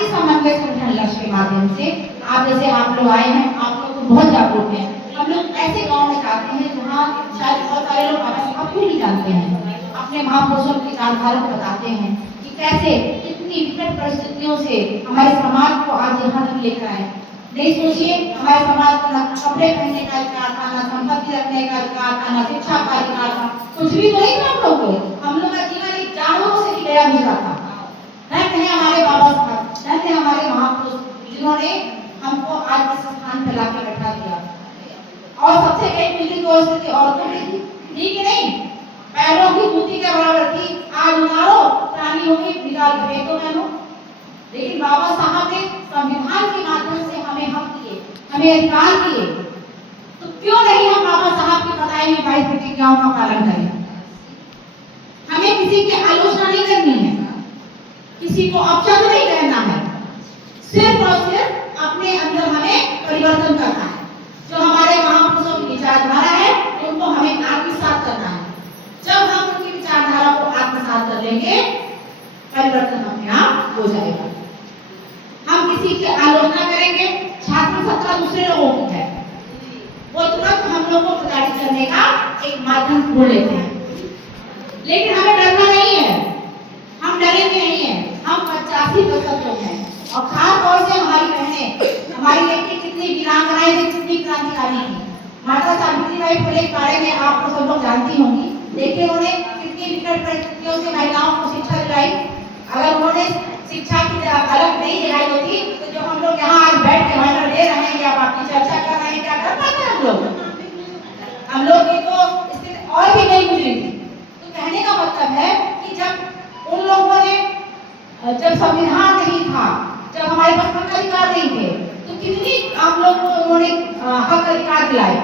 जाति समन्वय संगठन लक्ष्य के माध्यम से आप जैसे आप लोग आए हैं, आप लोग तो बहुत जागरूक हैं। हम लोग ऐसे गांव में जाते हैं जहाँ शायद बहुत सारे लोग बाबा साहब को नहीं जानते हैं, अपने महापुरुषों की विचारधारा को बताते हैं कि कैसे इतनी विकट परिस्थितियों से हमारे समाज को आज यहाँ तक लेकर आए। नहीं सोचिए, हमारे समाज को न कपड़े पहनने का अधिकार था, न संपत्ति रखने का अधिकार था, न शिक्षा का अधिकार था, कुछ भी नहीं था हम लोग को। हम लोग का जीवन एक जानवरों से भी गया गुजरा था। धन्य है हमारे बाबा साहब, धन्य है हमारे महापुरुष, जिन्होंने हमको आज इस स्थान पर लाके बैठा दिया। और सबसे कई पीढ़ी को स्थिति औरतों की थी कि नहीं, पैरों की जूती के बराबर थी, आज उतारो प्राणियों की निकाल के फेंको बहनों। लेकिन बाबा साहब ने संविधान के माध्यम से हमें हक दिए, हमें अधिकार दिए, तो क्यों नहीं हम बाबा साहब की बताई हुई 22 प्रतिज्ञाओं का पालन करें। हमें किसी की आलोचना नहीं करनी है, किसी को अपशब्द नहीं कहना है, सिर्फ और सिर्फ अपने अंदर हमें परिवर्तन करना है। जो हमारे महापुरुषों की विचारधारा है उनको हमें आत्मसात करना है। जब हम उनकी विचारधारा को आत्मसात कर लेंगे, परिवर्तन अपने आप हो जाएगा। हम किसी की आलोचना करेंगे, छात्र सत्ता दूसरे लोगों की है, वो तुरंत हम लोग को प्रताड़ित करने का एक माध्यम खोल लेते हैं। लेकिन हमें डरना नहीं है, हम डरेंगे नहीं है। हम 85% लोग हैं और खास तौर से हमारी बहनें, हमारी लड़की कितनी वीरांगनाएं थी, कितनी क्रांतिकारी थी। माता सावित्रीबाई फुले के बारे में आप सब लोग जानती होंगी। देखिए उन्होंने कितनी विकट परिस्थितियों से महिलाओं को शिक्षा दिलाई। अगर उन्होंने शिक्षा की अलग नहीं दिलाई होती तो जो हम लोग यहाँ आज बैठ के हमारा दे रहे हैं या आपकी चर्चा कर रहे हैं, क्या कर पाते हम लोग की तो स्थिति और भी नहीं गुजरी थी। तो कहने का मतलब है कि जब उन लोगों ने, जब संविधान नहीं था, जब हमारे पास हक अधिकार नहीं थे, तो कितनी आप लोग को उन्होंने हक अधिकार दिलाए।